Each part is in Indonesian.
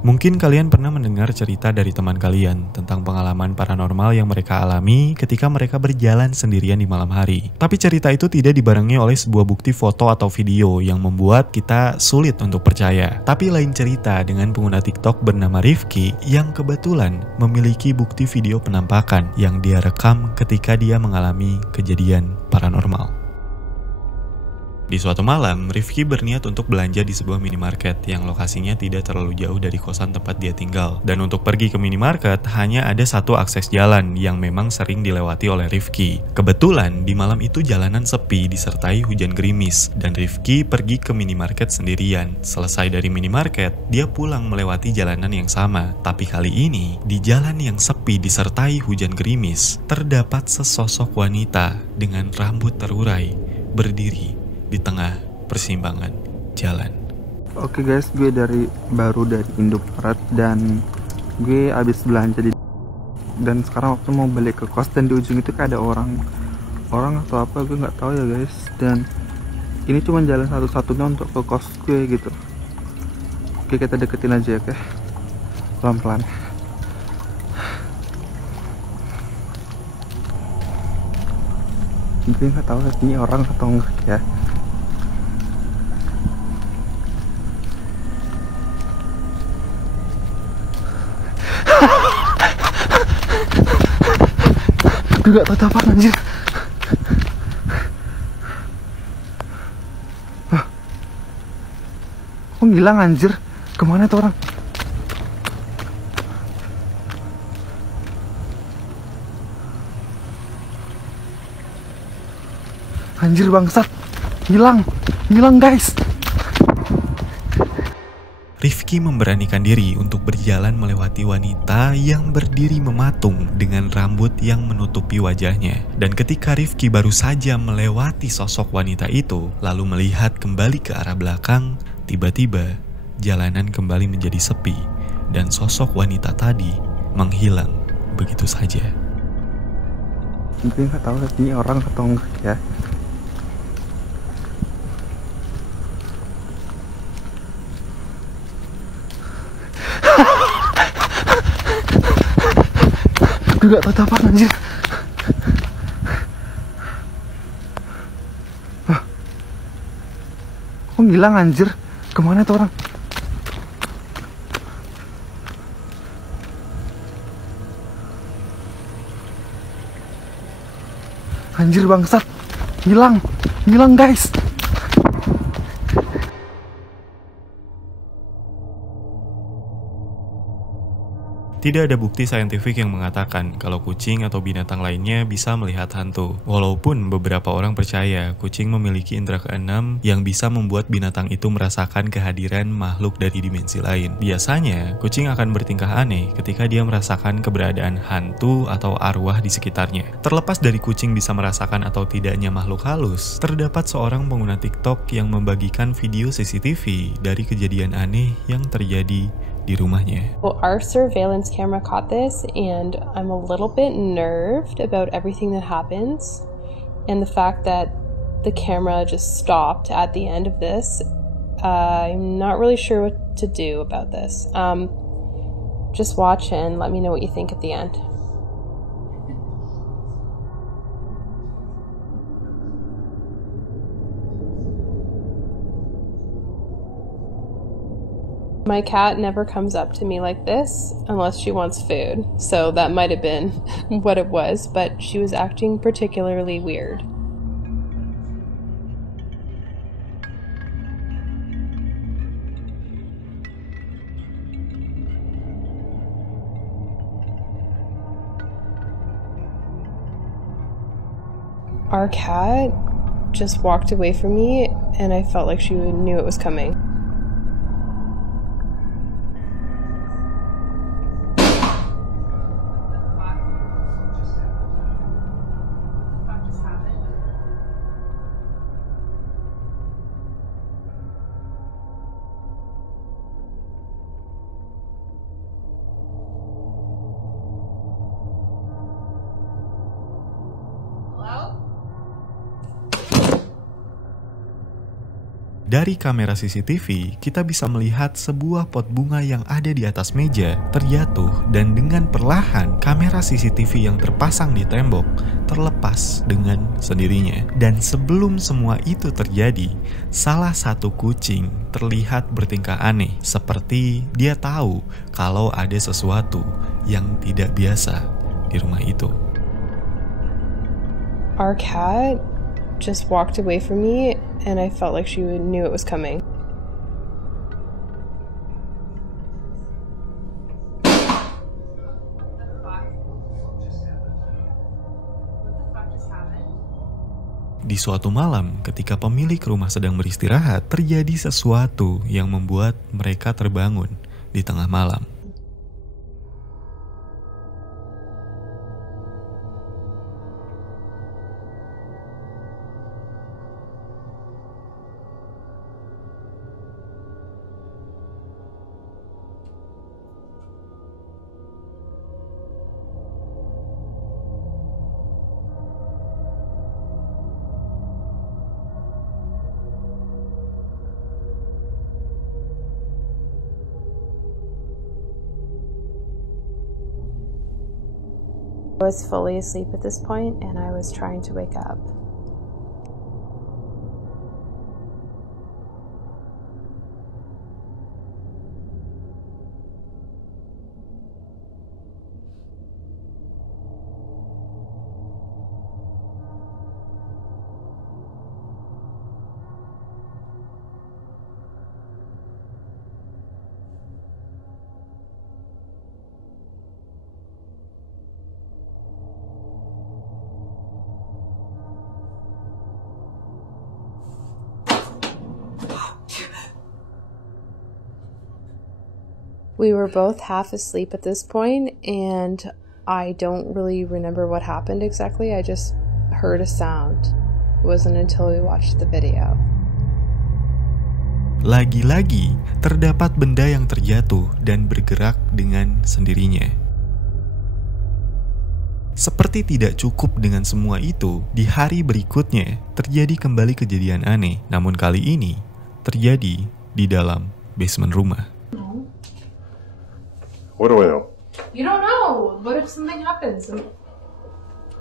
Mungkin kalian pernah mendengar cerita dari teman kalian tentang pengalaman paranormal yang mereka alami ketika mereka berjalan sendirian di malam hari. Tapi cerita itu tidak dibarengi oleh sebuah bukti foto atau video yang membuat kita sulit untuk percaya. Tapi lain cerita dengan pengguna TikTok bernama Rifki yang kebetulan memiliki bukti video penampakan yang dia rekam ketika dia mengalami kejadian paranormal. Di suatu malam, Rifki berniat untuk belanja di sebuah minimarket yang lokasinya tidak terlalu jauh dari kosan tempat dia tinggal. Dan untuk pergi ke minimarket, hanya ada satu akses jalan yang memang sering dilewati oleh Rifki. Kebetulan, di malam itu jalanan sepi disertai hujan gerimis, dan Rifki pergi ke minimarket sendirian. Selesai dari minimarket, dia pulang melewati jalanan yang sama. Tapi kali ini, di jalan yang sepi disertai hujan gerimis, terdapat sesosok wanita dengan rambut terurai, berdiri di tengah persimpangan jalan. Oke guys, gue baru dari Indomaret dan gue abis belanja dan sekarang waktu mau balik ke kos, dan di ujung itu kayak ada orang atau apa gue nggak tahu ya guys, dan ini cuma jalan satu-satunya untuk ke kos gue gitu. Oke, kita deketin aja ya, oke, pelan-pelan. Gue nggak tahu ini orang atau enggak ya. Gue gak tau apa anjir. Kok ngilang anjir? Kemana tuh orang? Anjir bangsat. Hilang guys. Rifki memberanikan diri untuk berjalan melewati wanita yang berdiri mematung dengan rambut yang menutupi wajahnya. Dan ketika Rifki baru saja melewati sosok wanita itu, lalu melihat kembali ke arah belakang, tiba-tiba jalanan kembali menjadi sepi dan sosok wanita tadi menghilang begitu saja. Gue nggak tahu ini orang atau enggak ya. Gue gak tau apa anjir. Kok ngilang anjir? Kemana tuh orang? Anjir bangsat. Hilang guys. Tidak ada bukti saintifik yang mengatakan kalau kucing atau binatang lainnya bisa melihat hantu. Walaupun beberapa orang percaya kucing memiliki indera keenam yang bisa membuat binatang itu merasakan kehadiran makhluk dari dimensi lain. Biasanya, kucing akan bertingkah aneh ketika dia merasakan keberadaan hantu atau arwah di sekitarnya. Terlepas dari kucing bisa merasakan atau tidaknya makhluk halus, terdapat seorang pengguna TikTok yang membagikan video CCTV dari kejadian aneh yang terjadi di rumahnya. Well, our surveillance camera caught this, and I'm a little bit nerved about everything that happens, and the fact that the camera just stopped at the end of this. I'm not really sure what to do about this. Just watch and let me know what you think at the end. My cat never comes up to me like this unless she wants food, so that might have been what it was, but she was acting particularly weird. Our cat just walked away from me, and I felt like she knew it was coming. Dari kamera CCTV, kita bisa melihat sebuah pot bunga yang ada di atas meja terjatuh dan dengan perlahan kamera CCTV yang terpasang di tembok terlepas dengan sendirinya. Dan sebelum semua itu terjadi, salah satu kucing terlihat bertingkah aneh, seperti dia tahu kalau ada sesuatu yang tidak biasa di rumah itu. Our cat just walked away from me, and I felt like she knew it was coming. Di suatu malam, ketika pemilik rumah sedang beristirahat, terjadi sesuatu yang membuat mereka terbangun di tengah malam. I was fully asleep at this point, and I was trying to wake up. We were both half asleep at this point, and I don't really remember what happened exactly. I just heard a sound. It wasn't until we watched the video. Lagi-lagi, terdapat benda yang terjatuh dan bergerak dengan sendirinya. Seperti tidak cukup dengan semua itu, di hari berikutnya terjadi kembali kejadian aneh. Namun kali ini terjadi di dalam basement rumah. What do I know? You don't know. What if something happens?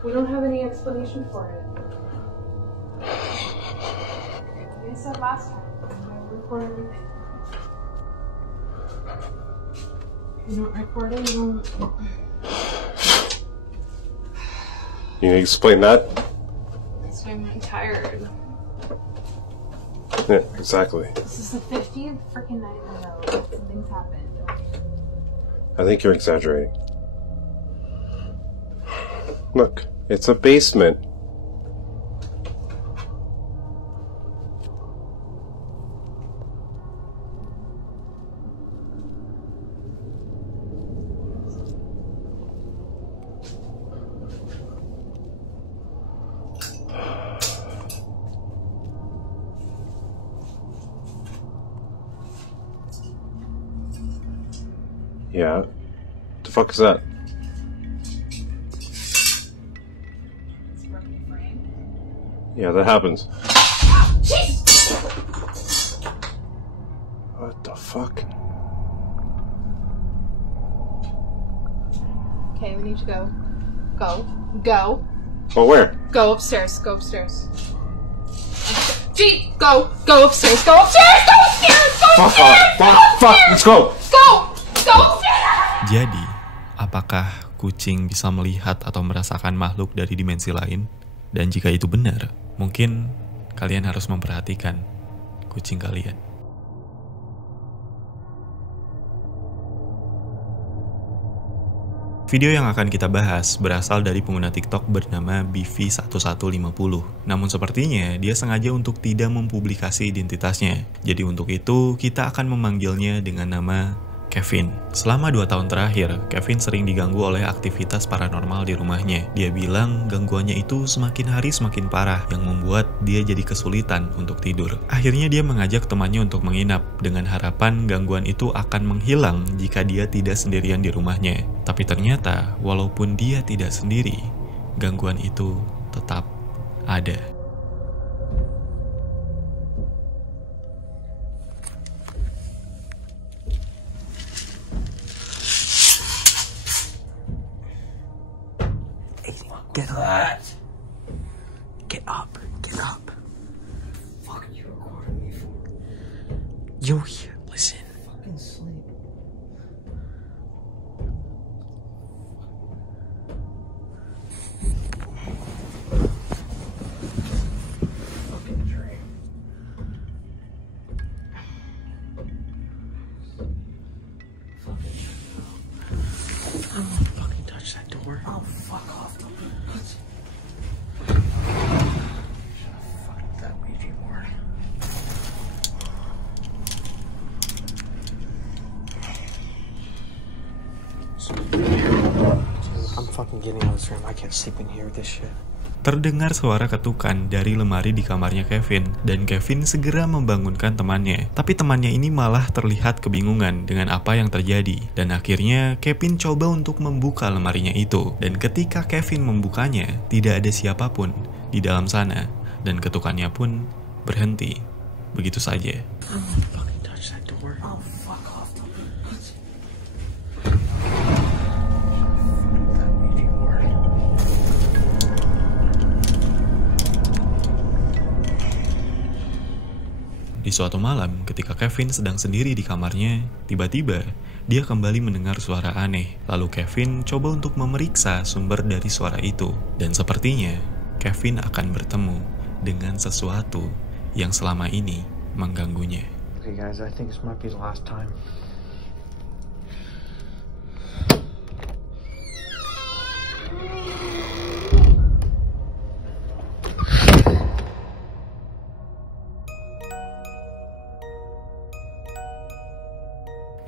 We don't have any explanation for it. Like I said last time, I record everything. You don't record it, you don't... You can explain that? That's why I'm tired. Yeah, exactly. This is the 50th freaking night in a row. Something's happened. I think you're exaggerating. Look, it's a basement. Yeah. The fuck is that? It's a broken frame. Yeah, that happens. Jesus! What the fuck? Okay, we need to go. Go. Oh, where? Go upstairs. Go upstairs. Gee, go upstairs. Go upstairs. Go upstairs. Go upstairs. Fuck, let's go! Go upstairs. Jadi, apakah kucing bisa melihat atau merasakan makhluk dari dimensi lain? Dan jika itu benar, mungkin kalian harus memperhatikan kucing kalian. Video yang akan kita bahas berasal dari pengguna TikTok bernama BV1150. Namun sepertinya dia sengaja untuk tidak mempublikasi identitasnya. Jadi untuk itu kita akan memanggilnya dengan nama Kevin. Selama 2 tahun terakhir, Kevin sering diganggu oleh aktivitas paranormal di rumahnya. Dia bilang gangguannya itu semakin hari semakin parah, yang membuat dia jadi kesulitan untuk tidur. Akhirnya dia mengajak temannya untuk menginap, dengan harapan gangguan itu akan menghilang jika dia tidak sendirian di rumahnya. Tapi ternyata, walaupun dia tidak sendiri, gangguan itu tetap ada. Get up. Get up. Get up. Fuck you recording me for? Yo, here, listen. Fucking sleep. Fucking dream. Fucking shut up. I don't want to fucking touch that door. Oh, fuck off. That Ouija board. I'm fucking getting out of this room. I can't sleep in here with this shit. Terdengar suara ketukan dari lemari di kamarnya Kevin, dan Kevin segera membangunkan temannya. Tapi temannya ini malah terlihat kebingungan dengan apa yang terjadi. Dan akhirnya Kevin coba untuk membuka lemarinya itu. Dan ketika Kevin membukanya, tidak ada siapapun di dalam sana. Dan ketukannya pun berhenti. Begitu saja. Di suatu malam, ketika Kevin sedang sendiri di kamarnya, tiba-tiba dia kembali mendengar suara aneh. Lalu Kevin coba untuk memeriksa sumber dari suara itu. Dan sepertinya, Kevin akan bertemu dengan sesuatu yang selama ini mengganggunya. Okay guys, I think this might be the last time.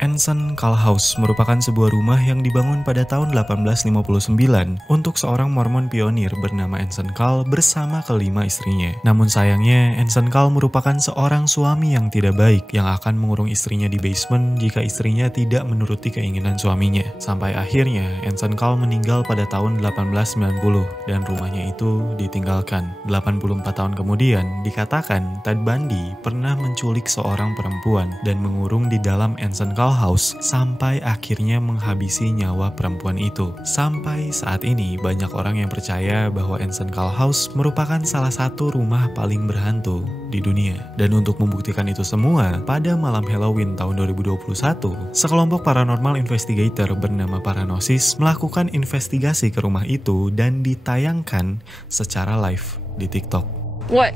Anson Call House merupakan sebuah rumah yang dibangun pada tahun 1859 untuk seorang Mormon pionir bernama Anson Call bersama kelima istrinya. Namun sayangnya, Anson Call merupakan seorang suami yang tidak baik yang akan mengurung istrinya di basement jika istrinya tidak menuruti keinginan suaminya. Sampai akhirnya, Anson Call meninggal pada tahun 1890 dan rumahnya itu ditinggalkan. 84 tahun kemudian, dikatakan Ted Bundy pernah menculik seorang perempuan dan mengurung di dalam Anson Call House sampai akhirnya menghabisi nyawa perempuan itu. Sampai saat ini banyak orang yang percaya bahwa Anson Call House merupakan salah satu rumah paling berhantu di dunia. Dan untuk membuktikan itu semua, pada malam Halloween tahun 2021, sekelompok paranormal investigator bernama Paranosis melakukan investigasi ke rumah itu dan ditayangkan secara live di TikTok. What?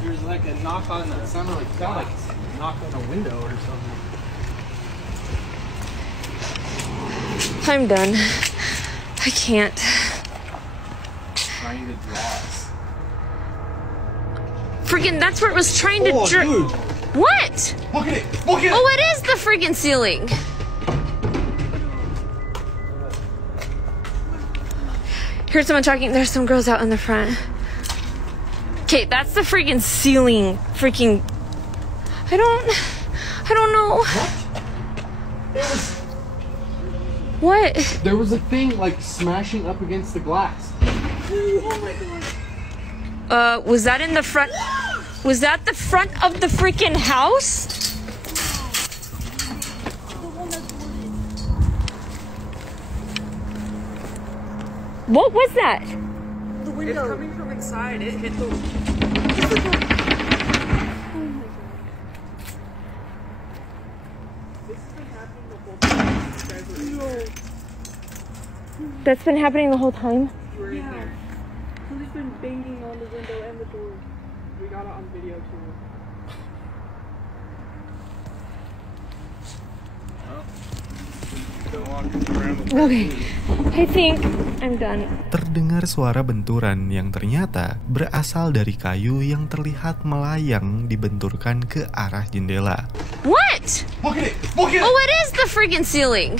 There's like a knock on the sound like knock on a window or something. I'm done. I can't. Trying to draw us. Freaking, that's where it was trying to Dude. What? Look at it! Look at it! Oh, it is the freaking ceiling. Here's someone talking. There's some girls out in the front. Okay, that's the freaking ceiling. Freaking. I don't know. What? There was a thing like smashing up against the glass. Oh my god. Was that in the front? Was that the front of the freaking house? What was that? The window. It's coming from inside. It hit the. That's been happening the whole time? Yeah. Somebody's been banging on the window and the door. We got it on video too. Okay, I think I'm done. Terdengar suara benturan yang ternyata berasal dari kayu yang terlihat melayang dibenturkan ke arah jendela. What? Look at it! Look at it! Oh, it is the freaking ceiling.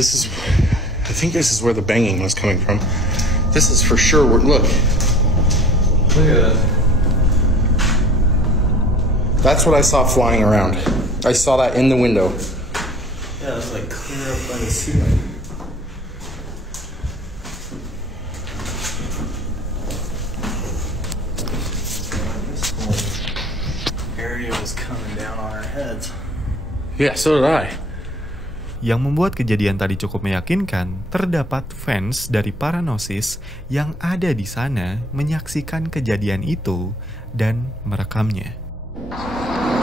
I think this is where the banging was coming from. This is for sure where, look. Look at that. That's what I saw flying around. I saw that in the window. Yeah, it was like clear up by the ceiling. This whole area area was coming down on our heads. Yeah, so did I. Yang membuat kejadian tadi cukup meyakinkan, terdapat fans dari Paranosis yang ada di sana menyaksikan kejadian itu dan merekamnya.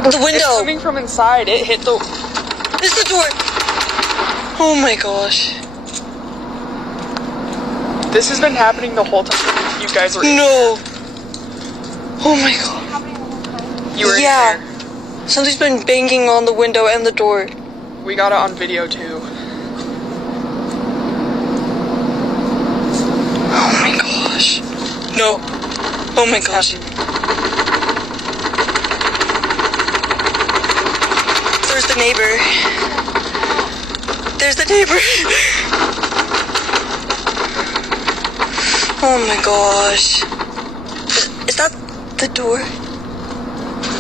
The window. It's coming from inside. It hit the. This is the door. Oh my gosh. This has been happening the whole time you guys were. No. Oh my god. You were Yeah. in there. Somebody's been banging on the window and the door. We got it on video too. Oh my gosh. No. Oh my gosh. There's the neighbor. There's the neighbor. Oh my gosh. Is that the door?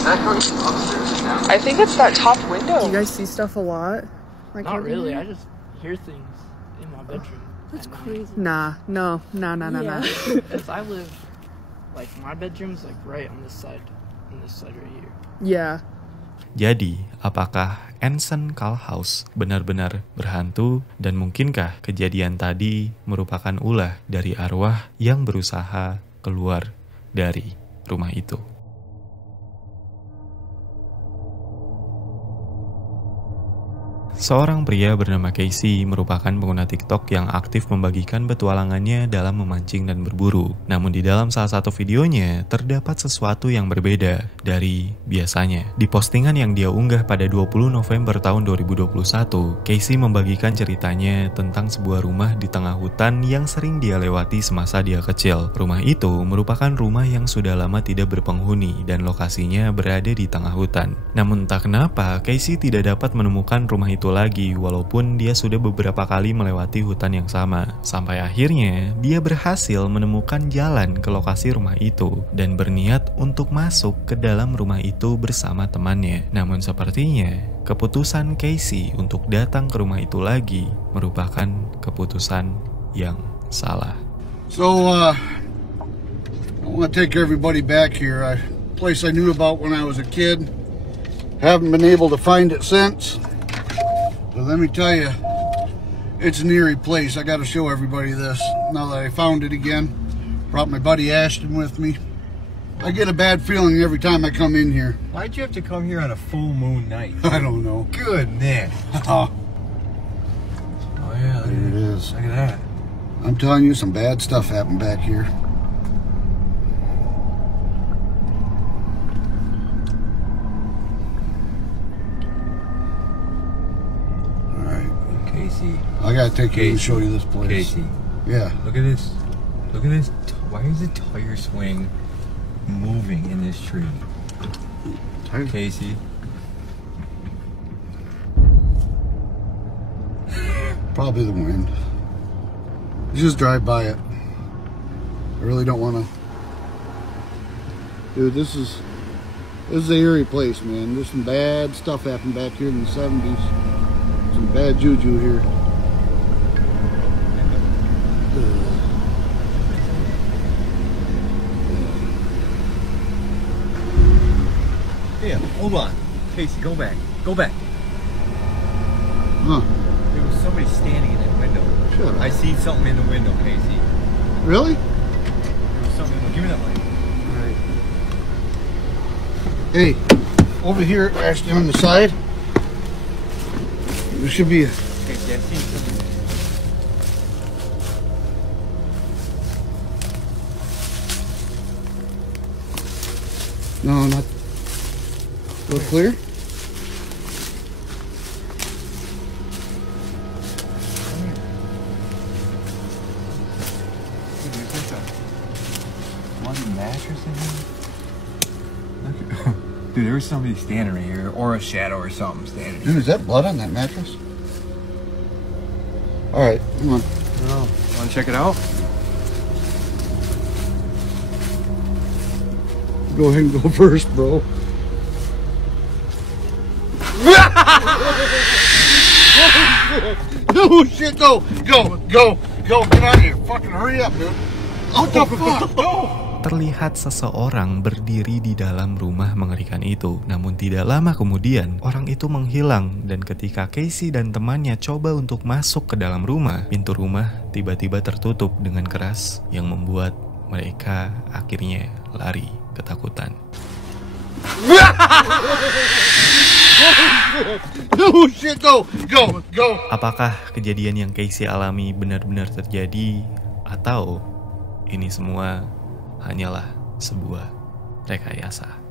I think it's that top window. Do you guys see stuff a lot? Like Not over really. here? I just hear things in my bedroom. That's crazy. Nah. Because I live, like, my bedroom's like right on this side right here. Yeah. Jadi, apakah Anson Callhouse benar-benar berhantu dan mungkinkah kejadian tadi merupakan ulah dari arwah yang berusaha keluar dari rumah itu? Seorang pria bernama Casey merupakan pengguna TikTok yang aktif membagikan petualangannya dalam memancing dan berburu. Namun di dalam salah satu videonya, terdapat sesuatu yang berbeda dari biasanya. Di postingan yang dia unggah pada 20 November tahun 2021, Casey membagikan ceritanya tentang sebuah rumah di tengah hutan yang sering dia lewati semasa dia kecil. Rumah itu merupakan rumah yang sudah lama tidak berpenghuni dan lokasinya berada di tengah hutan. Namun entah kenapa, Casey tidak dapat menemukan rumah itu lagi walaupun dia sudah beberapa kali melewati hutan yang sama. Sampai akhirnya dia berhasil menemukan jalan ke lokasi rumah itu dan berniat untuk masuk ke dalam rumah itu bersama temannya. Namun sepertinya keputusan Casey untuk datang ke rumah itu lagi merupakan keputusan yang salah. So I want to take everybody back here. A place I knew about when I was a kid. Haven't been able to find it since. But let me tell you, it's an eerie place. I got to show everybody this now that I found it again. Brought my buddy Ashton with me. I get a bad feeling every time I come in here. Why'd you have to come here on a full moon night? I don't know. Goodness. Oh, Yeah, there it is. Look at that. I'm telling you, some bad stuff happened back here. Casey. I gotta take you and show you this place. Casey. Yeah. Look at this. Look at this. Why is the tire swing moving in this tree? Casey. Probably the wind. You just drive by it. I really don't want to. Dude, this is an eerie place, man. There's some bad stuff happened back here in the 70s. Some bad juju here. Yeah, hold on. Casey, go back. Go back. Huh. There was somebody standing in that window. Shut up. I see something in the window, Casey. Really? There was something. Give me that light. Hey, over here, actually on the side, there should be a... Casey, I see something. No, not... Look clear? One mattress in here? Dude, there was somebody standing right here, or a shadow or something standing here. Dude, is that blood on that mattress? Alright, come on. Oh, want to check it out? Go ahead and go first, bro. No shit, go, get out of here. Fucking hurry up, dude. What the fuck? terlihat seseorang berdiri di dalam rumah mengerikan itu. Namun tidak lama kemudian, orang itu menghilang dan ketika Casey dan temannya coba untuk masuk ke dalam rumah, pintu rumah tiba-tiba tertutup dengan keras yang membuat mereka akhirnya lari ketakutan. Oh shit, go. Apakah kejadian yang Casey alami benar-benar terjadi atau ini semua hanyalah sebuah rekayasa?